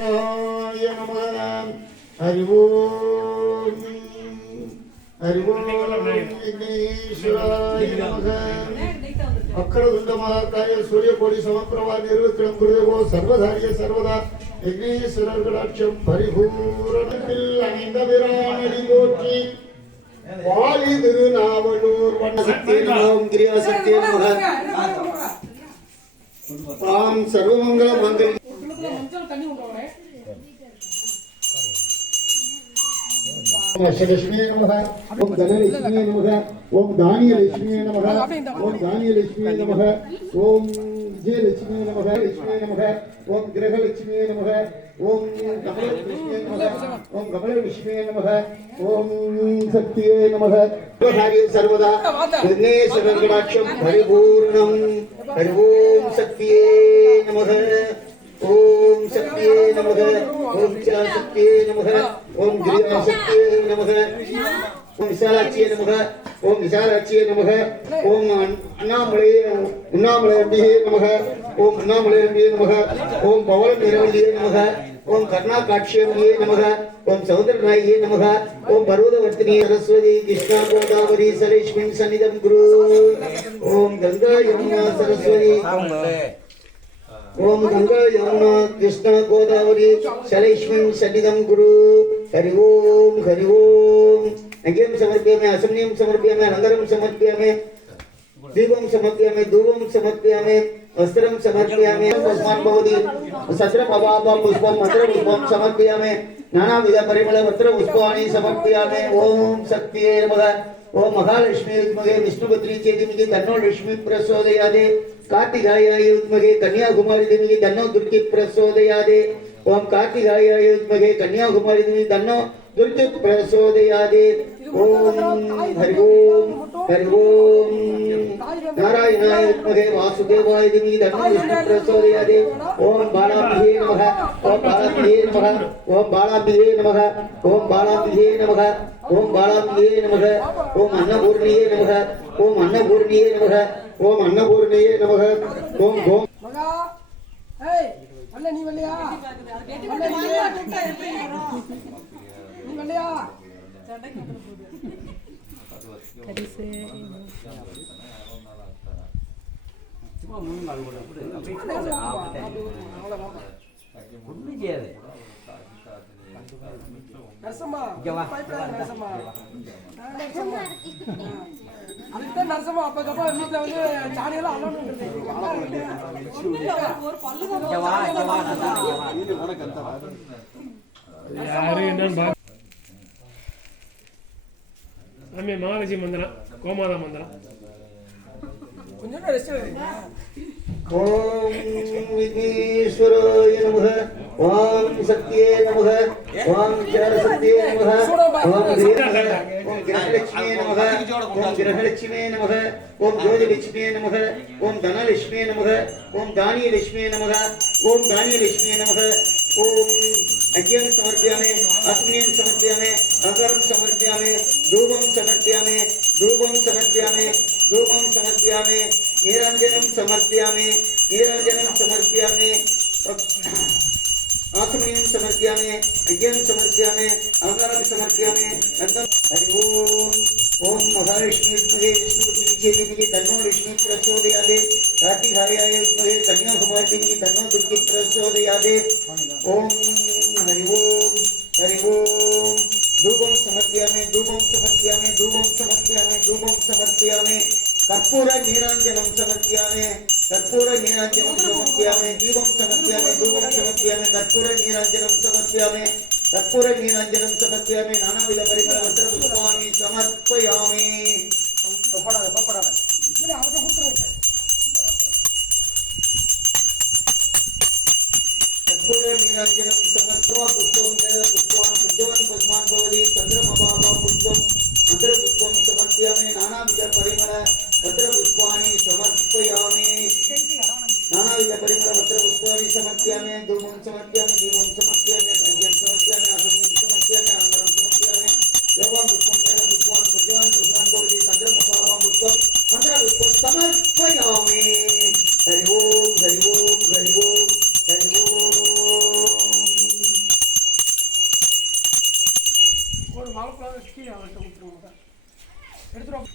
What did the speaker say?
சிவாய நம ஹரி ஓம் ஹரி ஓம் விக்னேஸ்வராய நம அக்கரதுண்டமாகாய சூரியகோடி சமப்பிரபா நிறுவனம் குருதேவோ சர்வதாரிய சர்வதா. விக்னேஸ்வரர்களாட்சம் பரிபூரணத்தில் அணிந்த பிரானடி போற்றி. வாலி திருநாவலூர் வண்ணசக்தி நமோம் கிரியாசக்தி நமக ஆம் சர்வமங்கல மங்கல் அஷ்டலட்சுமியே நமக ஓம் தனலட்சுமியே நமக ஓம் தானியலட்சுமியே நமக ஓம் தானியலட்சுமியே நமக ஓம் விஜயலட்சுமியே நமக லட்சுமியே நமக ஓம் கிரகலட்சுமியே நமக ஓம் கமலலட்சுமியே நமக ஓம் கமலலட்சுமியே நமக ஓம் சக்தியே நமக சர்வதா விக்னேஸ்வரர்களாட்சம் பரிபூர்ணம் ஹரி சக்தியே நமக ஓம் சக்தியே நமக ஓம் சக்தியே நமக ஓம் கிரியாசக்தியே நமக. ஓம் விசாலாட்சியே நமக. ஓம் விசாலாட்சியே நமக. ஓம் அண்ணாமலையே உண்ணாமலை அம்பியே நமக. ஓம் அண்ணாமலை அம்பியே நமக. ஓம் பவள நிரவல்லியே நமக. ஓம் கர்ணா காட்சியம்பியே நமக. ஓம் சௌந்தரநாயியே நமக. ஓம் பர்வதவர்த்தினி சரஸ்வதி கிருஷ்ணா கோதாவரி சரேஷ்மின் சன்னிதம் குரு. ஓம் கங்கா யமுனா சரஸ்வதி. ஓம் கங்கா யமுனா கிருஷ்ணா கோதாவரி சரேஷ்மின் சன்னிதம் குரு. हरि ओम हरि ओम। अंजम समर्प्य में असमनियम समर्प्य में अंगरम समर्प्य में दीवम समर्प्य में दुवम समर्प्य में वस्त्रम समर्प्य में पुष्पान बहुदी सत्र पवाप पुष्प मंत्र पुष्पम समर्प्य में नाना विधा परिमल, वस्त्र पुष्पाणि समर्प्य में ओम शक्तिये नमः। ओ महालक्ष्मी विद्महे विष्णुपुत्री मुझे धनो लक्ष्मी प्रसोदयादे। कार्तिकाय उत्मगे कन्या कुमारी देवी धनो दुर्गी प्रसोदयादे। ఓం కార్తికాయ యుద్మహే కన్యాకుమారి తన్నో దుర్గ ప్రచోదయాది ఓం హరి ఓం హరి ఓం నారాయణాయ యుద్మహే వాసుదేవాయ దిని తన్నో విష్ణు ప్రచోదయాది ఓం బాలాభియే నమః ఓం బాలాభియే నమః ఓం బాలాభియే నమః ఓం బాలాభియే నమః ఓం బాలాభియే నమః ఓం అన్నపూర్ణియే నమః ఓం అన్నపూర్ణియే నమః ఓం అన్నపూర్ణియే నమః ఓం ఓం அல்ல நீ வரலையா அல்ல நீ வரலையா? நீ வரலையா நரசம்மா பயப்படாத நரசம்மா நான் நரசம்மா அதுக்குதான் நரசம்மா அப்பக்கப்ப வீட்டுல வந்து சாணியெல்லாம் அண்ணன் யாரு என்னன்னு பா ஆமே மகாலட்சுமி மந்திரம் கோமாதா மந்திரம் கொஞ்சம் விக்னேஸ்வராய நமः ओम शक्तिये नमः। ओम शक्तिये नमः। ओम गृहलक्ष्मी नमः। ओम गृहलक्ष्मी नमः। ओम ज्योतिलक्ष्मी नमः। ओम धनलक्ष्मी नमः। ओम दानीलक्ष्मी नमः। ओम दानीलक्ष्मी नमः। ओम अज्ञान समर्पयामि अस्मिन् समर्पयामि अगरम समर्पयामि ध्रुवम समर्पयामि ध्रुवम समर्पयामि ध्रुवम समर्पयामि निरंजनम समर्पयामि निरंजनम समर्पयामि। आसमणीयं समर्पयामि यज्ञं समर्पयामि अलङ्कारं समर्पयामि अनन्तरं हरि ओम् ॐ महाविष्णु विद्महे विष्णुपतिमुखे देवी तन्नो विष्णु प्रचोदयादे रातिहायाय विद्महे कन्या कुमार्दिनी तन्नो दुर्गे प्रचोदयादे ॐ हरि ओम् हरि ओम् धूपं समर्पयामि धूपं समर्पयामि धूपं समर्पयामि धूपं समर्पयामि कर्पूर नीराञ्जनं समर्पयामि कर्पूर नीरांजनम समर्पयामि दीपं समर्पयामि धूपं कर्पूर नीरांजनम समर्पयामि कर्पूर नीरांजनम समर्पयामि नानाविध परिमल समर्पयामि दुर्गं समर्पयामि देवं समर्पयामि अज्ञं समर्पयामि असम्यं समर्पयामि अनन्तरं समर्पयामि सर्वं पुष्पं मेलं पुष्पं पुष्पं पुष्पं भवति चन्द्रं पुष्पं पुष्पं मन्त्रं पुष्पं समर्पयामि हरि ओम हरि ओम हरि ओम हरि ओम ஒரு மாவு பிளான் கீழே அவர்கிட்ட கொடுத்துருவாங்க எடுத்துருவாங்க